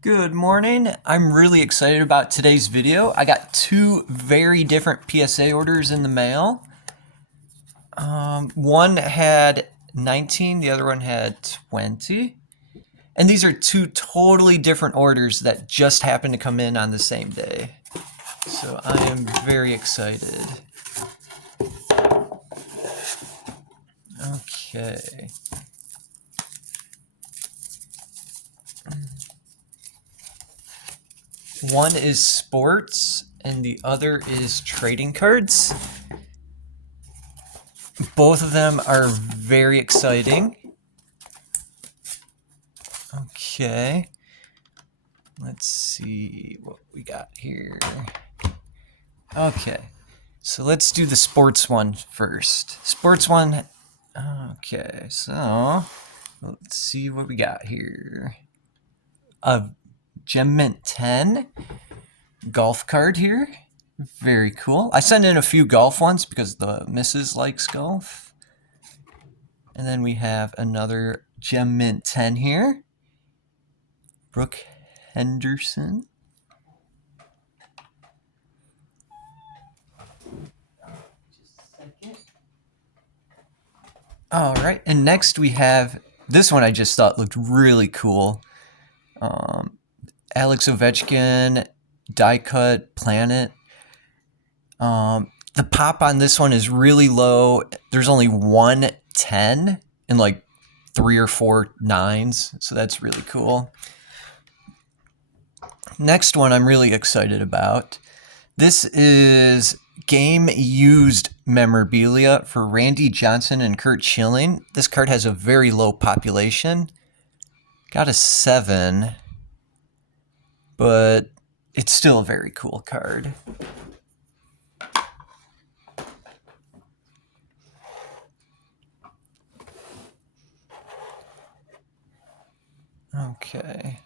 Good morning. I'm really excited about today's video. I got two very different PSA orders in the mail. One had 19, the other one had 20. And these are two totally different orders that just happened to come in on the same day. So I am very excited. Okay. One is sports and the other is trading cards. Both of them are very exciting. Okay. Let's see what we got here. Okay. So let's do the sports one first. Sports one. Okay. So let's see what we got here. A Gem Mint 10 golf card here. Very cool. I sent in a few golf ones because the missus likes golf. And then we have another Gem Mint 10 here. Brooke Henderson. All right, and next we have this one. I just thought looked really cool. Alex Ovechkin die cut planet. The pop on this one is really low. There's only one 10 and like 3 or 4 9s, so that's really cool. Next one I'm really excited about. This is game used memorabilia for Randy Johnson and Kurt Schilling. This card has a very low population. Got a 7, but it's still a very cool card. Okay.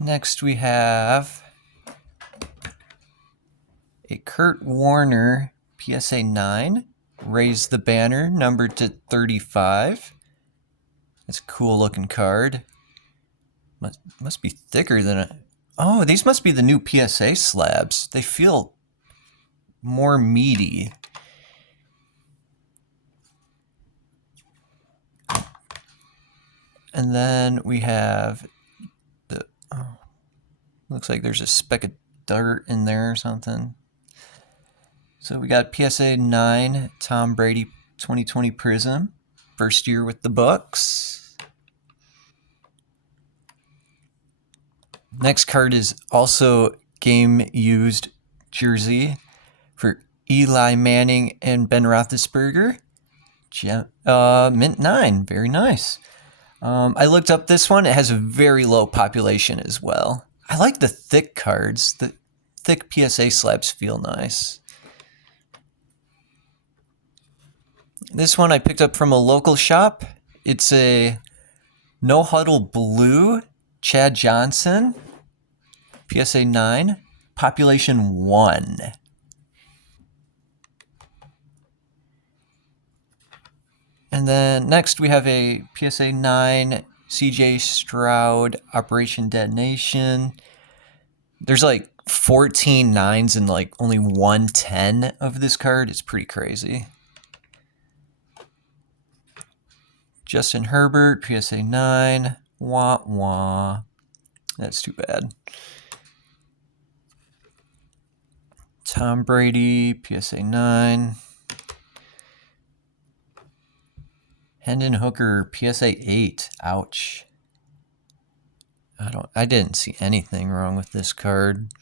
Next we have a Kurt Warner PSA 9. Raise the banner, numbered to 35. It's a cool looking card. Must be thicker than a... Oh, these must be the new PSA slabs. They feel more meaty. And then we have the... Oh, looks like there's a speck of dirt in there or something. So we got PSA 9, Tom Brady 2020 Prism. First year with the Bucks. Next card is also game used jersey for Eli Manning and Ben Roethlisberger. Mint 9, very nice. I looked up this one. It has a very low population as well. I like the thick cards. The thick PSA slabs feel nice. This one I picked up from a local shop. It's a No Huddle Blue Chad Johnson, PSA 9, population 1. And then next we have a PSA 9 CJ Stroud Operation Detonation. There's like 14 9s and like only 1 10 of this card. It's pretty crazy. Justin Herbert, PSA 9. Wah wah. That's too bad. Tom Brady, PSA 9. Hendon Hooker, PSA 8. Ouch. I didn't see anything wrong with this card.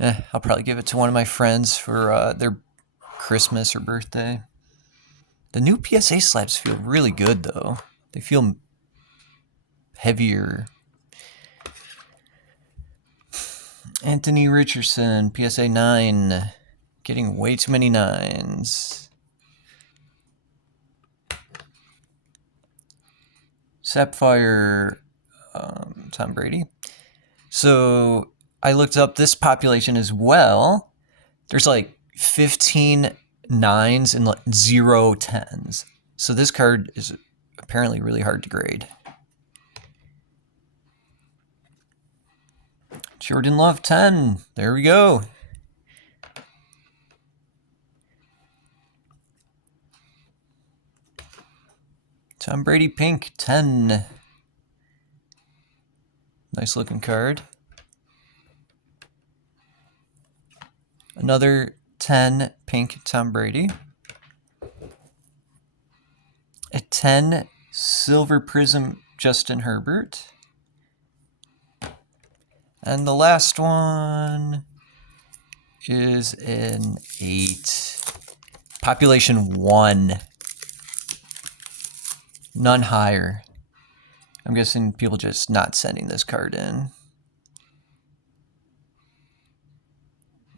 I'll probably give it to one of my friends for their Christmas or birthday. The new PSA slabs feel really good, though. They feel heavier. Anthony Richardson, PSA 9. Getting way too many 9s. Sapphire, Tom Brady. So I looked up this population as well. There's like 15 9s and like 0 10s. So this card is apparently really hard to grade. Jordan Love 10. There we go. Tom Brady pink 10. Nice looking card. Another 10 pink Tom Brady. A 10 silver prism Justin Herbert. And the last one is an 8. Population 1. None higher. I'm guessing people just not sending this card in.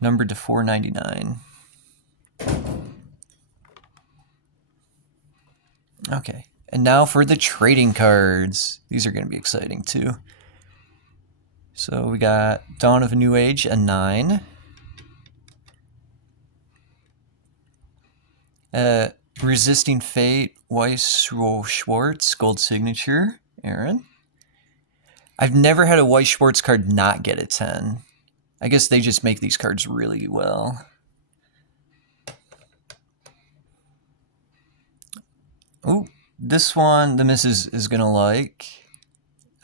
Numbered to 499. Okay, and now for the trading cards. These are going to be exciting too. So we got Dawn of a New Age, a 9. Resisting Fate, Weiss Schwartz, gold signature, Aaron. I've never had a Weiss Schwartz card not get a 10. I guess they just make these cards really well. Oh, this one the missus is going to like.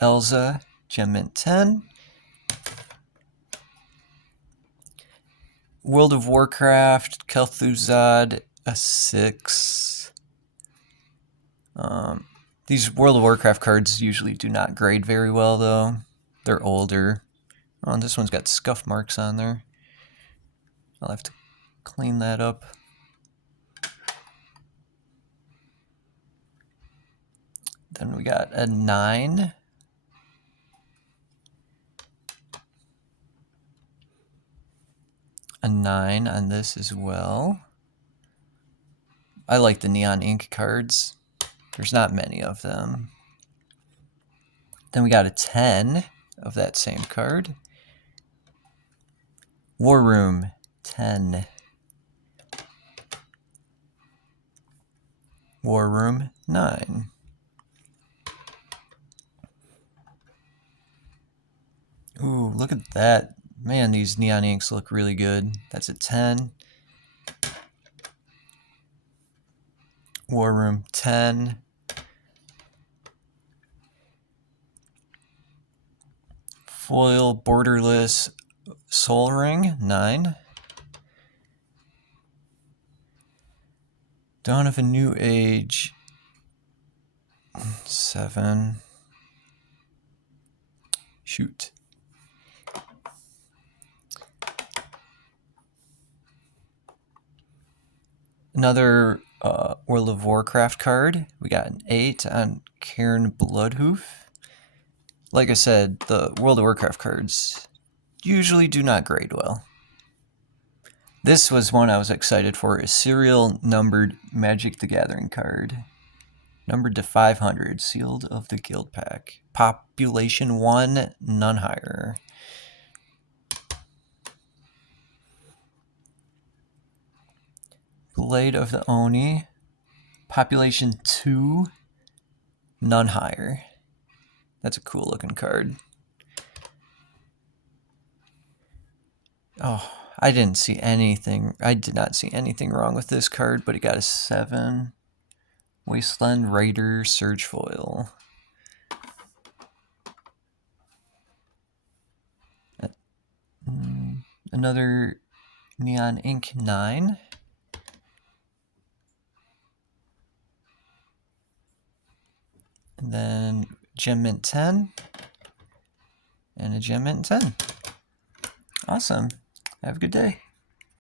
Elza, Gem Mint 10. World of Warcraft, Kel'Thuzad, a 6. These World of Warcraft cards usually do not grade very well, though. They're older. Oh, this one's got scuff marks on there. I'll have to clean that up. Then we got a 9. A 9 on this as well. I like the neon ink cards. There's not many of them. Then we got a 10 of that same card. War Room, 10. War Room, 9. Ooh, look at that. Man, these neon inks look really good. That's a 10. War Room, 10. Foil Borderless Soul Ring, 9. Dawn of a New Age, 7. Shoot. Another World of Warcraft card. We got an 8 on Karen Bloodhoof. Like I said, the World of Warcraft cards usually do not grade well. This was one I was excited for, a serial numbered Magic the Gathering card. Numbered to 500, sealed of the guild pack. Population 1, none higher. Blade of the Oni. Population 2, none higher. That's a cool looking card. Oh, I didn't see anything. I did not see anything wrong with this card, but it got a 7. Wasteland Raider Surge Foil. Another Neon Ink 9. And then Gem Mint 10. And a Gem Mint 10. Awesome. Have a good day.